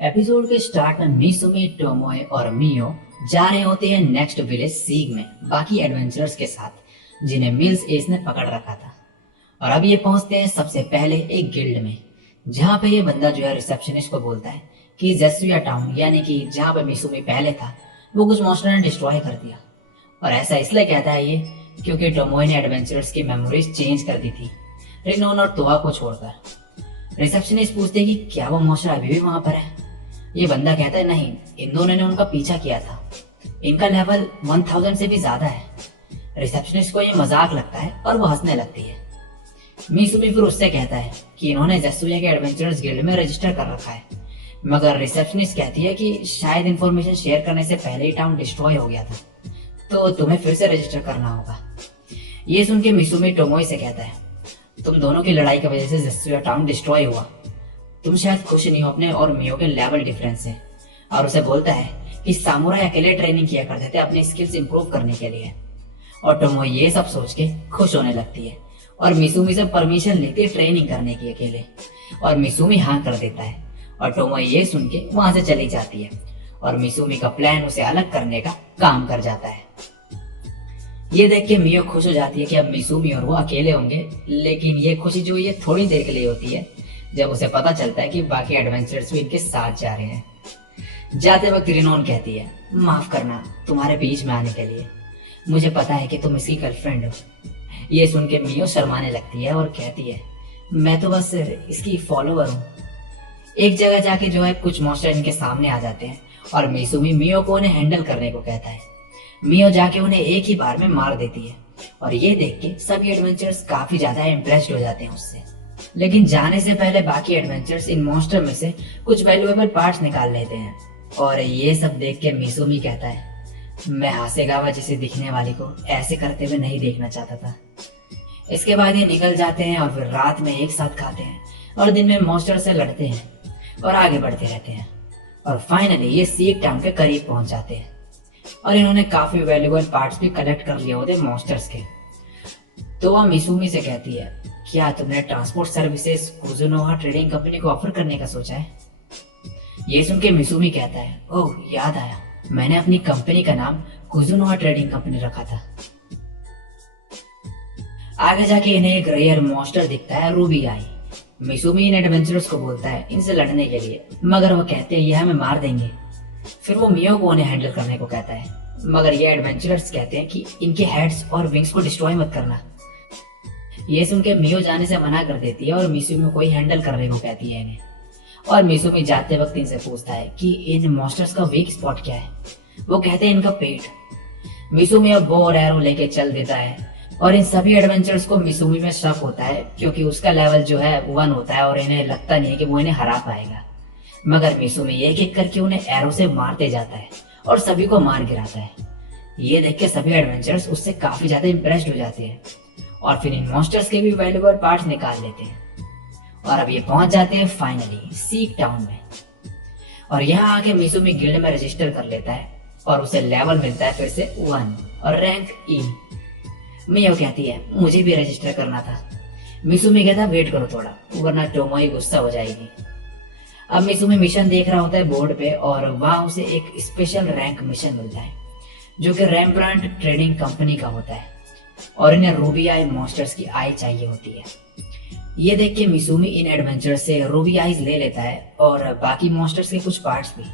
Episode के start में मिसुमी, Tomoe और मियो जा रहे होते हैं नेक्स्ट विलेज सीग में बाकी एडवेंचरर्स के साथ जिन्हें मिल्स एस ने पकड़ रखा था। और अब ये पहुंचते हैं सबसे पहले एक गिल्ड में, जहाँ पे ये बंदा जो है रिसेप्शनिस्ट को बोलता है कि जेसुया टाउन यानी कि जहाँ पे मिसुमी पहले था वो कुछ मॉन्स्टर ने डिस्ट्रॉय कर दिया। और ऐसा इसलिए कहता है ये क्योंकि टोमोए ने एडवेंचरर्स की मेमोरीज चेंज कर दी थी, रिनोन और तोआ को छोड़कर। रिसेप्शनिस्ट पूछते हैं कि क्या वो मॉन्स्टर अभी भी वहां पर है। ये बंदा कहता है नहीं, इन दोनों ने उनका पीछा किया था, इनका लेवल 1000 से भी ज्यादा है। रिसेप्शनिस्ट को ये मजाक लगता है और वो हंसने लगती है। मिसुमी फिर उससे कहता है कि इन्होंने जेसुया के एडवेंचरर्स गिल्ड में रजिस्टर कर रखा है, मगर रिसेप्शनिस्ट कहती है कि शायद इंफॉर्मेशन शेयर करने से पहले ही टाउन डिस्ट्रॉय हो गया था, तो तुम्हें फिर से रजिस्टर करना होगा। ये सुन के मिसुमी टोमोए से कहता है तुम दोनों की लड़ाई की वजह से जेसुया टाउन डिस्ट्रॉय हुआ, तुम शायद खुश नहीं हो अपने और मियो के लेवल डिफरेंस से। और उसे बोलता है कि सामुराई अकेले ट्रेनिंग किया करते थे अपनी स्किल्स इंप्रूव करने के लिए। और टोमोए ये सब सोच के खुश होने लगती है और मिसुमी से परमिशन लेती है ट्रेनिंग करने की अकेले। और मिसुमी हाँ कर देता है और टोमोए ये सुन के वहां से चली जाती है और मिसुमी का प्लान उसे अलग करने का काम कर जाता है। ये देख के मियो खुश हो जाती है कि अब मिसुमी और वो अकेले होंगे, लेकिन ये खुशी जो ये थोड़ी देर के लिए होती है जब उसे पता चलता है कि बाकी एडवेंचरर्स भी इनके साथ जा रहे हैं। जाते वक्त रिनोन कहती है माफ करना तुम्हारे बीच में आने के लिए, मुझे पता है कि तुम इसकी गर्लफ्रेंड हो। ये सुन के मियो शर्माने लगती है और कहती है मैं तो बस इसकी फॉलोअर हूँ। एक जगह जाके जो है कुछ मॉन्स्टर इनके सामने आ जाते हैं और मिसुमी मियो को उन्हें हैंडल करने को कहता है। मियो जाके उन्हें एक ही बार में मार देती है और ये देख के सभी एडवेंचरर्स काफी ज्यादा इम्प्रेस्ड हो जाते हैं उससे। लेकिन जाने से पहले बाकी एडवेंचरर्स इन मॉन्स्टर में से कुछ वैल्यूएबल पार्ट्स निकाल लेते हैं और ये सब देख के मिसुमी कहता है मैं हासेगावा जैसे दिखने वाली को ऐसे करते हुए नहीं देखना चाहता था। इसके बाद ये निकल जाते हैं और फिर रात में एक साथ खाते हैं और दिन में मॉन्स्टर से लड़ते हैं और आगे बढ़ते रहते हैं। और फाइनली ये सीग टाउन के करीब पहुंच जाते हैं और इन्होंने काफी वैल्यूएबल पार्ट्स भी कलेक्ट कर लिए होते मॉन्स्टर्स के। तो वह मिसुमी से कहती है क्या तुमने ट्रांसपोर्ट सर्विसेज कुजुनोहा ट्रेडिंग कंपनी को ऑफर करने का सोचा है। ये सुन के मिसुमी कहता है ओह याद आया, मैंने अपनी कंपनी का नाम कुजुनोहा ट्रेडिंग कंपनी रखा था। आगे जाके इन्हें एक रेयर मॉन्स्टर दिखता है रूबी आई। मिसुमी इन एडवेंचरर्स को बोलता है इनसे लड़ने के लिए, मगर वो कहते हैं ये हमें मार देंगे। फिर वो मियो को उन्हें हैंडल करने को कहता है, मगर ये एडवेंचरर्स कहते हैं कि इनके हेड्स और विंग्स को डिस्ट्रॉय मत करना। ये सुन के मियो जाने से मना कर देती है और मिसुमी को ही हैंडल करने को कहती है इन्हें। और मिसुमी जाते वक्त इनसे पूछता है कि इन मॉन्स्टर्स का वीक स्पॉट क्या है। वो कहते हैं इनका पेट। मिसुमी अब बो और एरो लेके चल देता है और इन सभी एडवेंचर्स को मिसुमी में शक होता है क्योंकि उसका लेवल जो है 1 होता है और इन्हें लगता नहीं है कि वो इन्हें हरा पाएगा। मगर मिसुमी एक एक करके उन्हें एरो से मारते जाता है और सभी को मार गिराता है। ये देख के सभी एडवेंचर्स उससे काफी ज्यादा इम्प्रेस्ड हो जाते हैं और फिर इन मॉन्स्टर्स के भी वैल्यूएबल पार्ट्स निकाल लेते हैं। और अब ये पहुंच जाते हैं फाइनली सीग टाउन में और यहाँ आके मिसुमी गिल्ड में रजिस्टर कर लेता है और उसे लेवल मिलता है फिर से 1 और रैंक ई। मियो कहती है मुझे भी रजिस्टर करना था। मिसुमी कहता है वेट करो थोड़ा, वरना टोमोई गुस्सा हो जाएगी। अब मिसुमी मिशन देख रहा होता है बोर्ड पे और वहां उसे एक स्पेशल रैंक मिशन मिलता है जो कि रैम्ब्रांड ट्रेडिंग कंपनी का होता है और इन्हें रूबी आई मॉन्स्टर्स की आई चाहिए होती है। ये देख के मिसुमी इन एडवेंचर से रूबी आईज ले लेता है और बाकी मॉन्स्टर्स के कुछ पार्ट्स भी,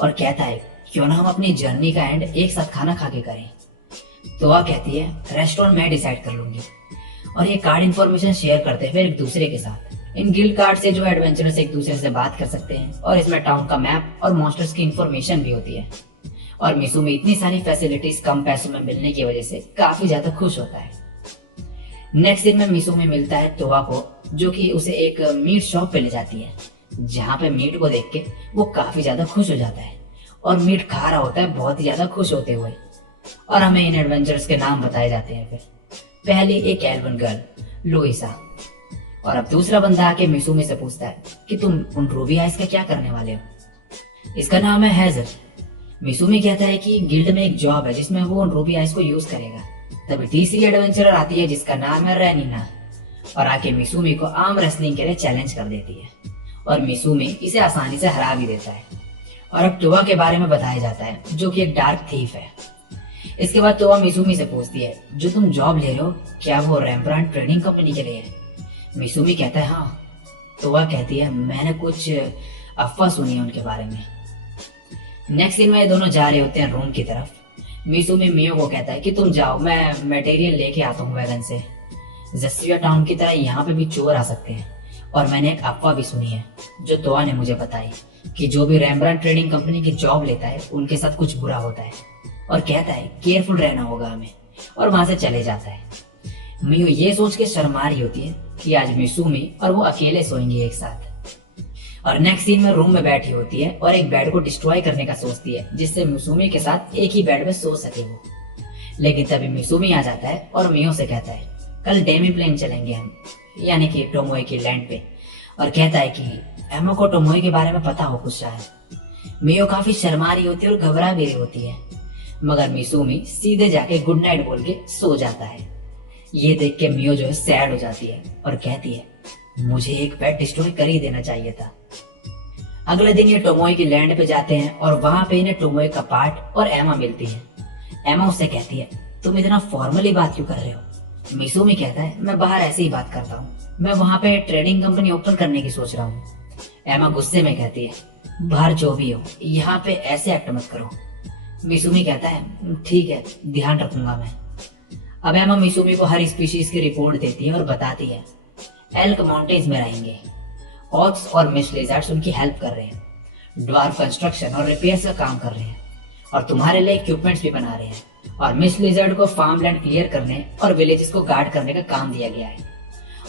और कहता है क्यों ना हम अपनी जर्नी का एंड एक साथ खाना खा के करें। तो वह कहती है रेस्टोरेंट मैं डिसाइड कर लूंगी। और ये कार्ड इन्फॉर्मेशन शेयर करते हुए एक दूसरे के साथ। इन गिल्ड कार्ड से जो एडवेंचरर्स एक दूसरे से बात कर सकते हैं और इसमें टाउन का मैप और मॉन्स्टर्स की इन्फॉर्मेशन भी होती है। और मिसुमी इतनी सारी फैसिलिटीज कम पैसों में मिलने की वजह से काफी ज्यादा खुश होता है। नेक्स्ट दिन में मिसुमी मिलता है तोवा को, जो कि उसे एक मीट शॉप पे ले जाती है, जहाँ पे मीट को देख के वो काफी ज्यादा खुश हो जाता है और मीट खा रहा होता है बहुत ही ज्यादा खुश होते हुए। और हमें इन एडवेंचर्स के नाम बताए जाते हैं। फिर पहली एक एल्बन गर्ल लुइसा, और अब दूसरा बंदा आके मिसुमी से पूछता है कि तुम उन रूबी आइज का क्या करने वाले हो। इसका नाम है हेजल। मिसुमी कहता है कि गिल्ड में एक जॉब है जिसमें वो उन रूबी आइज को यूज करेगा। तभी तीसरी एडवेंचरर आती है जिसका नाम है रेनिना और आके मिसुमी को आर्म रेसलिंग के लिए चैलेंज कर देती है और मिसूमी इसे आसानी से हरा भी देता है। और अब टोआ के बारे में बताया जाता है, जो कि एक डार्क थीफ है। इसके बाद टोआ मिसूमी से पूछती है, जो तुम जॉब ले रहे हो क्या वो रेम्ब्रांड ट्रेडिंग कंपनी के लिए है? मिसूमी कहता है हाँ। टोआ कहती है, मैंने कुछ अफवाह सुनी है उनके बारे में। नेक्स्ट सीन में ये दोनों जा रहे होते हैं रूम की तरफ। मिसूमी मियो को कहता है कि तुम जाओ, मैं मटेरियल लेके आता हूँ वैगन से। जस्टिया टाउन की तरह यहाँ पे भी चोर आ सकते हैं, और मैंने एक अफवाह भी सुनी है जो तोआ ने मुझे बताई कि जो भी रेम्ब्रांड ट्रेडिंग कंपनी की जॉब लेता है उनके साथ कुछ बुरा होता है, और कहता है केयरफुल रहना होगा हमें, और वहां से चले जाता है। मियो ये सोच के शर्मा रही होती है कि आज मिसूमी और वो अकेले सोएंगे एक साथ। और नेक्स्ट सीन में रूम में बैठी होती है और एक बेड को डिस्ट्रॉय करने का सोचती है, जिससे मिसूमी के साथ एक ही बेड में सो सके वो। लेकिन तभी मिसूमी आ जाता है और मियो से कहता है, कल डेमी प्लेन चलेंगे हम, यानी कि टोमोए की लैंड पे, और कहता है कि एमो को टोमोए के बारे में पता हो कुछ शायद। मियो काफी शर्मा रही होती है और घबरा भी रही होती है, मगर मिसूमी सीधे जाके गुड नाइट बोल के सो जाता है। ये देख के मियो जो है सैड हो जाती है और कहती है, मुझे एक बेड डिस्ट्रॉय कर ही देना चाहिए था। अगले दिन ये टोमोए की लैंड पे जाते हैं और वहां पे इन्हें टोमोए का पार्ट और एमा मिलती है। एमा उससे कहती है, तुम इतना फॉर्मली बात क्यों कर रहे हो? मिसूमी कहता है, मैं बाहर ऐसे ही बात करता हूँ, मैं वहां पे ट्रेडिंग कंपनी ओपन करने की सोच रहा हूँ। एमा गुस्से में कहती है, बाहर जो भी हो यहाँ पे ऐसे एक्ट मत करो। मिसूमी कहता है, ठीक है ध्यान रखूंगा मैं। अब एमा मिसूमी को हर स्पीशीज की रिपोर्ट देती है और बताती है, एल्क माउंटेन्स में रहेंगे, ऑक्स और मिश लेजर्ड्स उनकी हेल्प कर रहे हैं, ड्वार्फ कंस्ट्रक्शन और रिपेयर्स का काम कर रहे हैं, और तुम्हारे लिए इक्विपमेंट्स भी बना रहे हैं, और मिश लेजर्ड को फार्म लैंड क्लियर करने और विलेजेस को गार्ड करने का काम दिया गया है।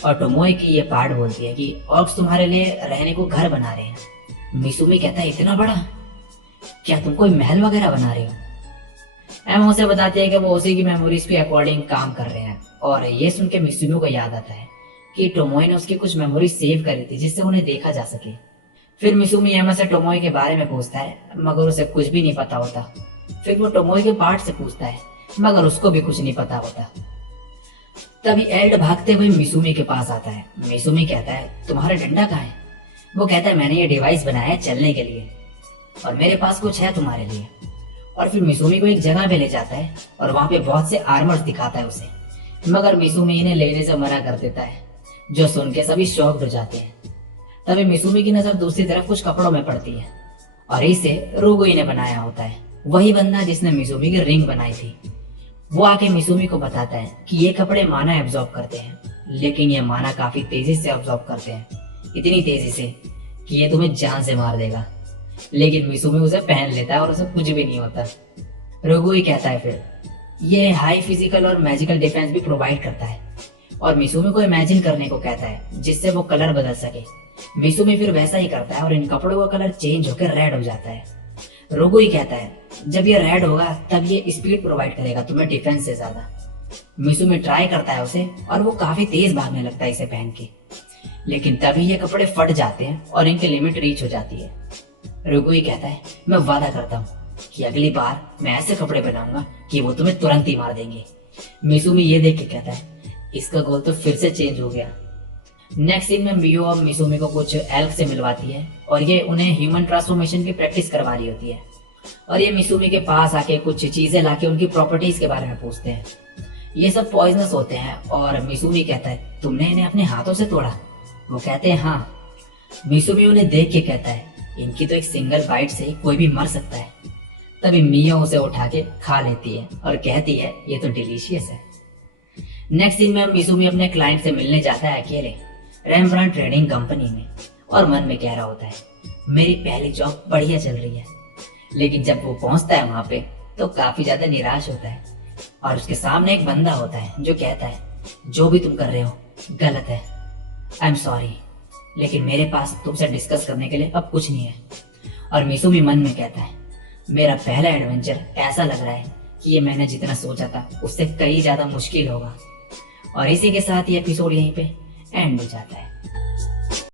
और टोमोए की ये पार्ट बोलती है कि ऑक्स तुम्हारे लिए रहने को घर बना रहे हैं। मिसूमी कहता है, इतना बड़ा? क्या तुम कोई महल वगैरह बना रहे हो? एमा उसे बताती है कि वो उसी की मेमोरीज के अकॉर्डिंग काम कर रहे हैं, और ये सुन के मिसूमी को याद आता है कि टोमोए ने उसकी कुछ मेमोरीज सेव करी थी जिससे उन्हें देखा जा सके। फिर मिसूमी एमा से टोमोए के बारे में पूछता है, मगर उसे कुछ भी नहीं पता होता। फिर वो टोमोए के पार्ट से पूछता है, मगर उसको भी कुछ नहीं पता होता। तभी एल्ड भागते हुए मिसूमी के पास आता है। मिसूमी कहता है, तुम्हारा डंडा कहाँ है? वो कहता है, मैंने ये डिवाइस बनाया है चलने के लिए, और मेरे पास कुछ है तुम्हारे लिए। और फिर मिसूमी को एक जगह पे ले जाता है और वहां पे बहुत से आर्मर्स दिखाता है उसे, मगर मिसूमी इन्हें लेने से मना कर देता है, जो सुन के सभी शॉक्ड हो जाते हैं। तभी मिसूमी की नजर दूसरी तरफ कुछ कपड़ों में पड़ती है, और इसे रोगोई ने बनाया होता है, वही बंदा जिसने मिसूमी की रिंग बनाई थी। वो आके मिसूमी को बताता है कि ये कपड़े माना एब्जॉर्ब करते हैं, लेकिन ये माना काफी तेजी से एब्जॉर्ब करते हैं, इतनी तेजी से कि ये तुम्हें जान से मार देगा। लेकिन मिसूमी उसे पहन लेता है और उसे कुछ भी नहीं होता। रोगोई कहता है, फिर ये हाई फिजिकल और मैजिकल डिफेंस भी प्रोवाइड करता है, और मिसूमी को इमेजिन करने को कहता है जिससे वो कलर बदल सके। मिसूमी फिर वैसा ही करता है और इन कपड़ों का कलर चेंज होकर रेड हो जाता है। रोगोई कहता है, जब ये रेड होगा तब ये स्पीड प्रोवाइड करेगा तुम्हें डिफेंस से ज्यादा। मिसूमी ट्राई करता है उसे, और वो काफी तेज भागने लगता है इसे पहन के, लेकिन तभी ये कपड़े फट जाते हैं और इनकी लिमिट रीच हो जाती है। रोगोई कहता है, मैं वादा करता हूँ कि अगली बार मैं ऐसे कपड़े बनाऊंगा कि वो तुम्हें तुरंत ही मार देंगे। मिसूमी ये देख के कहता है, इसका गोल तो फिर से चेंज हो गया। नेक्स्ट सीन में मियो और मिसूमी को कुछ एल्क से मिलवाती है, और ये उन्हें ह्यूमन ट्रांसफॉर्मेशन की प्रैक्टिस करवा रही होती है। और ये मिसूमी के पास आके कुछ चीजें लाके उनकी प्रॉपर्टीज के बारे में पूछते हैं। ये सब पॉइजनस होते हैं, और मिसूमी कहता है, तुमने इन्हें अपने हाथों से तोड़ा? वो कहते हैं हाँ। मिसूमी उन्हें देख के कहता है, इनकी तो एक सिंगल बाइट से कोई भी मर सकता है। तभी मियो उसे उठा के खा लेती है और कहती है, ये तो डिलीशियस है। नेक्स्ट सीन में मिसूमी अपने क्लाइंट से मिलने जाता है अकेले रेम्ब्रांड ट्रेडिंग कंपनी में, और मन में कह रहा होता है, मेरी पहली जॉब बढ़िया चल रही है। लेकिन जब वो पहुंचता है वहां पे तो काफी ज्यादा निराश होता है, और उसके सामने एक बंदा होता है जो कहता है, जो भी तुम कर रहे हो गलत है, आई एम सॉरी, लेकिन मेरे पास तुमसे डिस्कस करने के लिए अब कुछ नहीं है। और मिसूमी मन में कहता है, मेरा पहला एडवेंचर ऐसा लग रहा है कि ये मैंने जितना सोचा था उससे कहीं ज्यादा मुश्किल होगा। और इसी के साथ ये एपिसोड यहीं पे एंड हो जाता है।